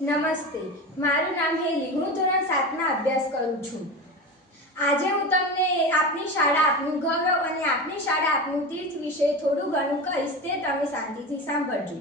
નમસ્તે, મારું નામ હેલી. હું ધોરણ 7માં અભ્યાસ કરું છું. આજે હું તમને આપની શાળા આપનું ગૌરવ અને આપની શાળા આપનું તીર્થ વિશે થોડું ઘણું કહીશ, તે તમે શાંતિથી સાંભળજો.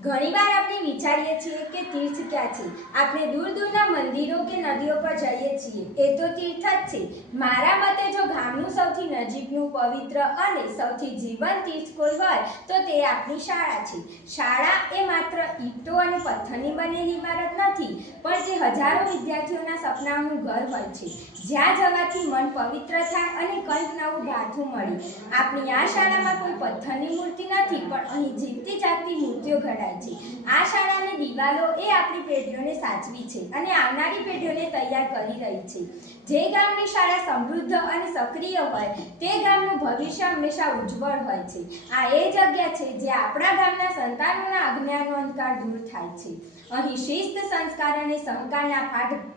ઘણીવાર આપણે વિચારીએ છીએ કે તીર્થ ક્યાં છે. આપણે દૂર દૂરના મંદિરો કે નદીઓ પર જઈએ છીએ, એ તો તીર્થ જ છે. મારા મતે જો ગામનું સૌથી નજીકનું પવિત્ર અને સૌથી જીવંત તીર્થ કોઈ હોય તો તે આપણી શાળા છે. શાળા એ માત્ર ઈંટો અને પથ્થરની બનેલી ઇમારત નથી, પણ તે હજારો વિદ્યાર્થીઓના સપનાઓનું ઘર હોય છે, જ્યાં જવાથી મન પવિત્ર થાય અને કંઈક નવું ગાથું મળે. આપણી આ શાળામાં કોઈ પથ્થરની મૂર્તિ નથી, પણ અહીં જીવતી જાગતી મૂર્તિઓ ઘડાય છે. આ શાળાની દિવાલો એ આપણી પેઢીઓને સાચવી છે અને આવનારી પેઢીઓને તૈયાર કરી રહી છે. જે ગામની શાળા સમૃદ્ધ અને સક્રિય હોય તે ગામનું ભવિષ્ય હંમેશા ઉજ્જવળ હોય છે. આ એ જગ્યા છે જ્યાં આપણા ગામના સંતાનોના અજ્ઞાનનો અંધકાર દૂર થાય છે. અહીં શિસ્ત, સંસ્કાર અને સહકારના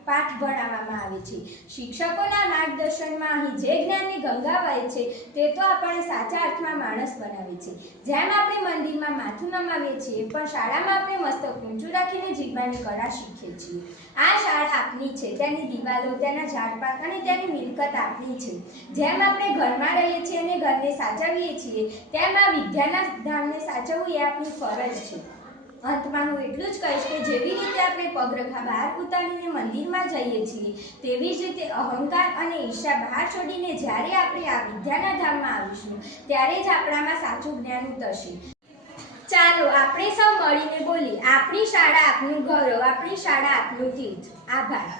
પાઠ ભણાવવામાં આવે છે. શિક્ષકોના માર્ગદર્શનમાં અહીં જે જ્ઞાનની ગંગા વહે છે તે તો આપણને સાચા અર્થમાં માણસ બનાવે છે. જેમ આપણે મંદિરમાં માથું નમાવીએ છીએ, પણ શાળામાં આપણે મસ્તક ઊંચું રાખીને જીવવાની કળા શીખીએ છીએ. આ શાળા આપની છે. તેની દિવાલો, તેના ઝાડપાન અને તેની મિલકત આપની છે. જેમ આપણે ઘરમાં રહીએ છીએ અને ઘરને સાચવીએ છીએ, તેમ આ વિદ્યાના ધામને સાચવવું એ આપણી ફરજ છે. અંતમાં હું એટલું જ કહીશ કે જેવી રીતે આપણે પગરખા બહાર ઉતારીને મંદિરમાં જઈએ છીએ, તેવી જ રીતે અહંકાર અને ઈર્ષા બહાર છોડીને જ્યારે આપણે આ વિદ્યાના ધામમાં આવીશું, ત્યારે જ આપણામાં સાચું જ્ઞાન ઉતરશે. ચાલો આપણે સૌ મળીને બોલીએ, આપણી શાળા આપનું ગૌરવ, આપણી શાળા આપનું તીર્થ. આભાર.